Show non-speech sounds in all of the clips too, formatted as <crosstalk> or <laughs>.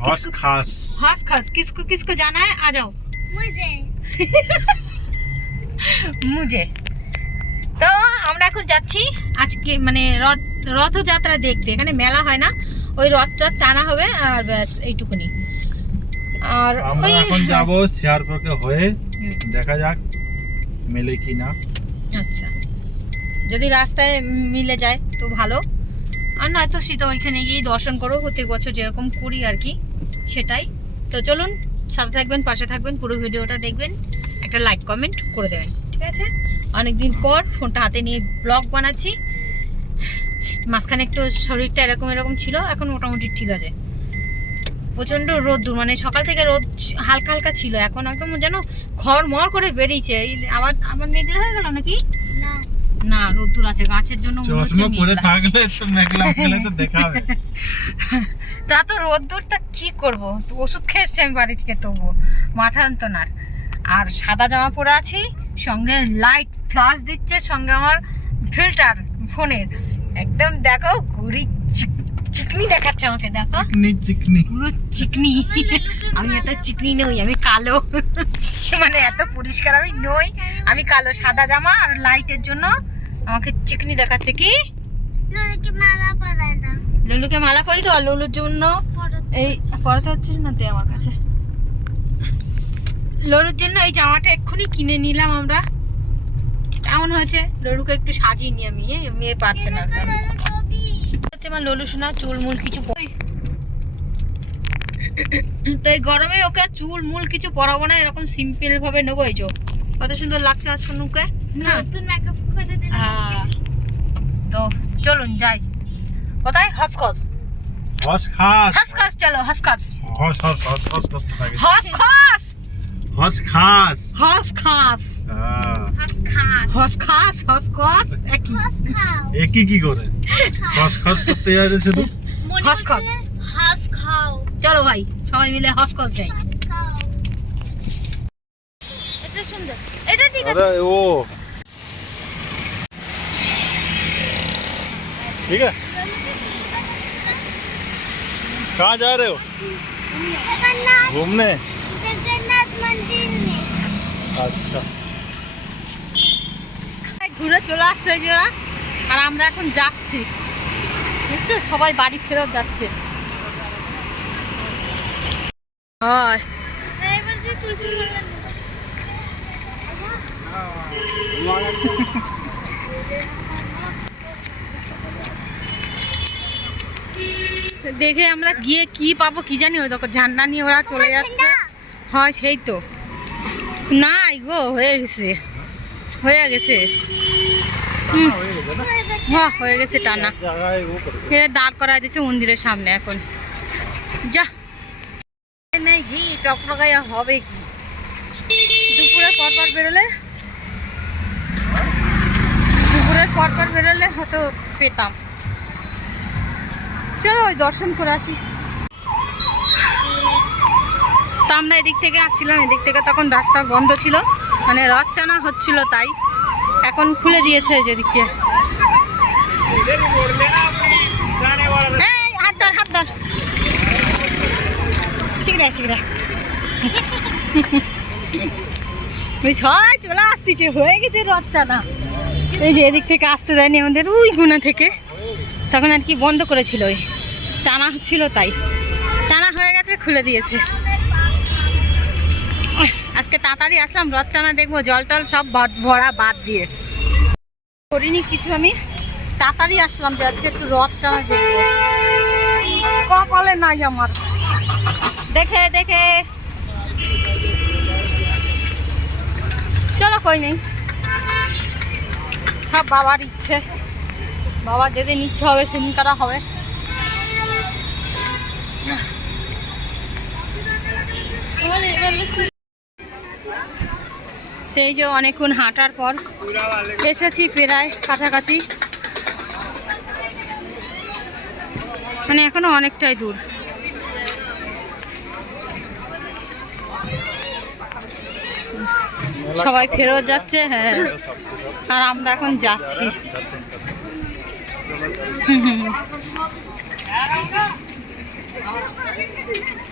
हस किसको खास हंस खस किसको किसको जाना है आ जाओ मुझे <laughs> মুজে তো আমরা এখন যাচ্ছি আজকে মানে রথ রথযাত্রা দেখতে এখানে মেলা হয় না ওই রথটা টানা হবে আর ব্যাস এইটুকুনি আর আমরা ওই এখন যাব শেয়ারপুরকে হয়ে হুম, দেখা যাক মেলে কি না আচ্ছা যদি রাস্তায় মিলে যায় তো ভালো আর নয়তো সীতা ওইখানে গিয়েই দর্শন করো, প্রত্যেক বছর যেরকম করি আর কি, সেটাই। তো চলুন, সাথে থাকবেন, পাশে থাকবেন, পুরো ভিডিওটা দেখবেন, একটা লাইক কমেন্ট করে দেবেন, ঠিক আছে? অনেকদিন পর ফোনটা হাতে নিয়ে ব্লগ বানাচ্ছি। মাঝখানে একটু শরীরটা এরকম এরকম ছিল, এখন মোটামুটি ঠিক আছে। প্রচণ্ড রোদ্দুর মানে সকাল থেকে রোদ হালকা হালকা ছিল, এখন একদম যেন খড়মড় করে বেরিয়েছে। আবার আবার মেয়েদের হয়ে গেল নাকি? না রোদ্দুর আছে গাছের জন্য চশমা পরে থাকলে তো মেঘলা মেঘলা তো দেখাবে <laughs> তা তো রোদ্দুরটা কি করব? ওষুধ খেয়ে এসছি আমি বাড়ি থেকে তবুও। মাথা যন্ত্রণার। আর সাদা জামা পরে আছি সঙ্গে লাইট ফ্লাশ দিচ্ছে সঙ্গে আমার ফিল্টার ফোনের। একদম দেখো ঘুরি চিকনি দেখাচ্ছে আমাকে দেখো। চিকনি চিকনি। পুরো চিকনি। আমি এত চিকনি নই আমি কালো। <laughs> মানে এত পরিষ্কার আমি নই। আমি কালো সাদা জামা আর লাইটের জন্য আমাকে চিকনি দেখাচ্ছে কি? লুলুকে মালা পরি তো আর লুলুর জন্য এই পড়াতে হচ্ছিস না দে আমার কাছে? লরুর জন্য এই জামাটা এক্ষুনি কিনে নিলাম আমরা। কেমন হয়েছে? লরুকে একটু সাজিয়ে নিয়ে আমি হ্যাঁ? মেয়ে পারছে না। হচ্ছে আমার ললু শোনা চুলমুল কিছু তো এই গরমে ওকে চুল কিছু পরাবো না এরকম সিম্পল ভাবে নেব এই যে। কত সুন্দর লাগছে আজ সোনুকে না? তো চলুন যাই। কোথায়? হসকস চলো একই। কি করে? খাও চলো ভাই সবাই মিলে হসকস যাই। এটা সুন্দর। এটা ঠিক আছে। ও। ठीक है कहाँ जा रहे हो जगन्नाथ घूमने जगन्नाथ मंदिर में अच्छा ঘুরে চলে আসছে ওই যে ওরা। আর আমরা এখন যাচ্ছি দেখছো সবাই বাড়ি ফেরত যাচ্ছে হয় <laughs> দেখে আমরা গিয়ে কি পাবো কি জানি ওই দেখো ঝান্ডা নিয়ে ওরা চলে যাচ্ছে। হয় সেই তো। নাই গো হয়ে গেছে। হয়ে গেছে। হ্যাঁ হয়ে গেছে টানা। এটা দাঁড় করা দিচ্ছে মন্দিরের সামনে এখন। যা। নেই ঘি টকটকাইয়া হবে কি? দুপুরে পরপর বেরোলে? দুপুরের পরপর বেরোলে হয়তো পেতাম। চলো ওই দর্শন করে আসি। তো আমরা এদিক থেকে আসছিলাম, এদিক থেকে তখন রাস্তা বন্ধ ছিল মানে রথ টানা হচ্ছিল তাই। এখন খুলে দিয়েছে যেদিক হাত শিখরে ছয়, চলে আসতেছে, হয়ে গেছে রথ টানা। এই যে এদিক থেকে আসতে দেয়নি আমাদের ওই গুনা থেকে। তখন আর কি বন্ধ করেছিল ওই। টানা হচ্ছিল তাই। টানা হয়ে গেছে, খুলে দিয়েছে। আজকে তাড়াতাড়ি আসলাম, রথ টানা দেখব, জল টল সব ভরা বাদ দিয়ে। করিনি কিছু আমি। তাড়াতাড়ি আসলাম যে আজকে একটু রথ টানা দেখব। কপালে নাই আমার। দেখে দেখে। চলো, কই নেই। সব বাবার ইচ্ছে। বাবা যেদিন ইচ্ছা হবে সেদিন কারা হবে। সেই যে অনেকক্ষণ হাঁটার পর এসেছি প্রায় কাছাকাছি। মানে এখনও অনেকটাই দূর। সবাই ফেরত যাচ্ছে হ্যাঁ। আর আমরা এখন যাচ্ছি।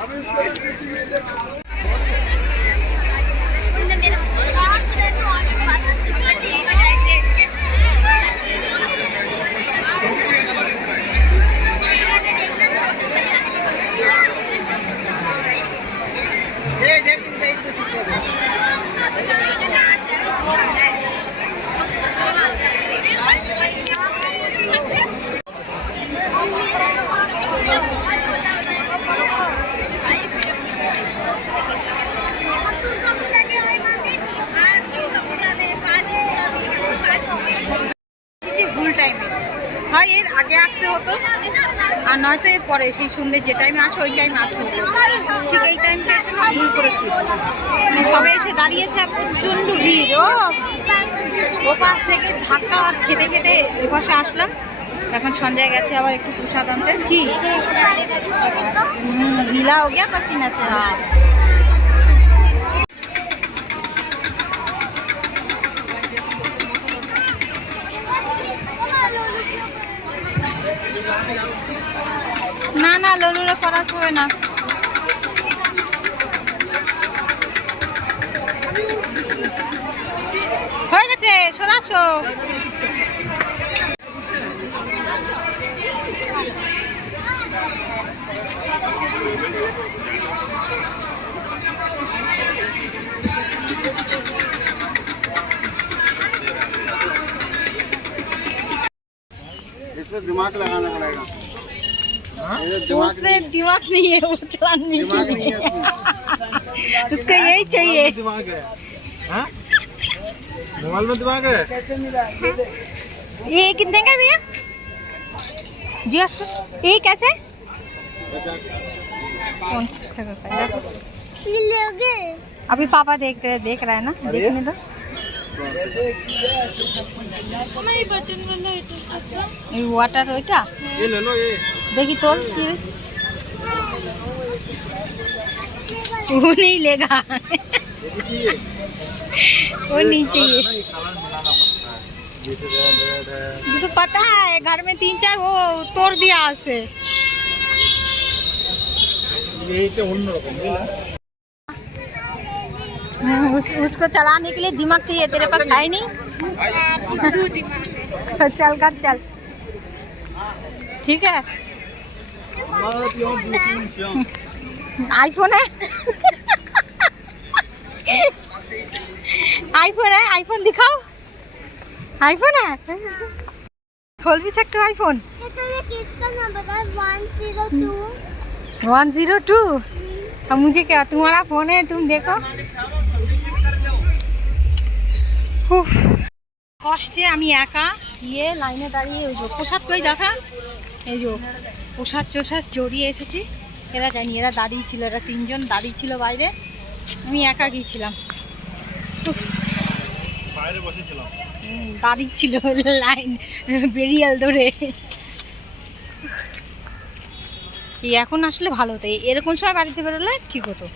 আমি হয় এর আগে আসতে হতো, আর নয়তো এর পরে, সেই সন্ধ্যে যে টাইমে আসে, ওই টাইমে আসতে হতো। ঠিক এই টাইমটা এসে ভুল করেছি। মানে সবে এসে দাঁড়িয়েছে প্রচণ্ড ভিড়, ও। পাশ থেকে ধাক্কা আর খেতে খেতে এপাশে আসলাম। এখন সঞ্জয় গেছে, আবার একটু প্রসাদ আনতে। কি? গিলা হো গিয়া পাসিনা না না, ললুরে করা হবে না। হয়ে গেছে সরাসো दिमाग लगाना पड़ेगा। हाँ? उसमें दिमाग नहीं है वो चलाने के लिए उसको यही चाहिए। दिमाग है। में दिमाग है? हाँ? ये कितने का भैया? जी ये कैसे? पचास। टका अभी पापा देख रहे देख रहा है ना देखने दो। এই ওয়াটার ওইটা ये ले लो ये দেখি তোর কি वो नहीं लेगा देखिए वो नहीं चाहिए ये कलर मिलाना पड़ता है जैसे रेड रेड है मुझे तो पता है घर में तीन चार वो तोड़ दिया उसे यही तो उस, उसको चलाने के लिए दिमाग चाहिए तेरे पास है ही नहीं चल चल कर चल ठीक है आईफोन है आईफोन है आईफोन दिखाओ आईफोन है खोल भी सकते हो आईफोन ये तेरे किसका नंबर है one zero two one zero two अब मुझे क्या तुम्हारा फोन है तुम देखो কষ্টে আমি একা গিয়ে লাইনে দাঁড়িয়ে ওই যে প্রসাদ কই দেখা? এই যে প্রসাদ চোসাদ জড়িয়ে এসেছি। এরা জানি এরা দাঁড়িয়ে ছিল এরা তিনজন দাঁড়িয়ে ছিল বাইরে। আমি একা গিয়েছিলাম। বাইরে দাঁড়িয়ে ছিল লাইন বেরিয়াল ধরে। এই এখন আসলে ভালো হতো। এই- এরকম সময় বাড়িতে বেরোলে ঠিক হতো।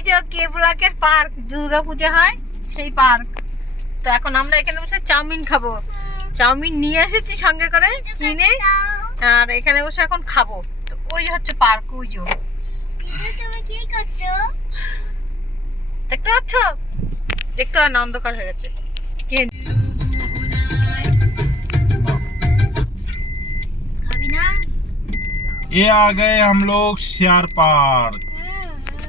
এই যে কে ব্লকের পার্ক দুর্গা পূজা হয় সেই পার্ক তো এখন আমরা এখানে বসে চাউমিন খাবো চাউমিন নিয়ে এসেছি সঙ্গে করে কিনে আর এখানে বসে এখন খাবো তো ওই হচ্ছে পার্ক ওই যে দিদি তুমি কি করছো দেখতে পাচ্ছ দেখতে হয় না অন্ধকার হয়ে গেছে কে- খাবি না ये आ गए हम लोग श्यार पार्क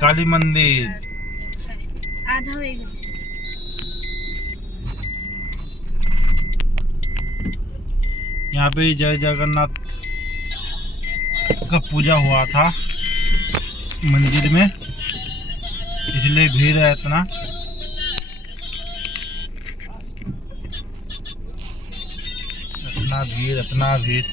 काली मंदिर আধা হয়ে গেছে यहाँ पे जय जगन्नाथ का पूजा हुआ था मंदिर में इसलिए भीड़ है इतना इतना भीड़ इतना भीड़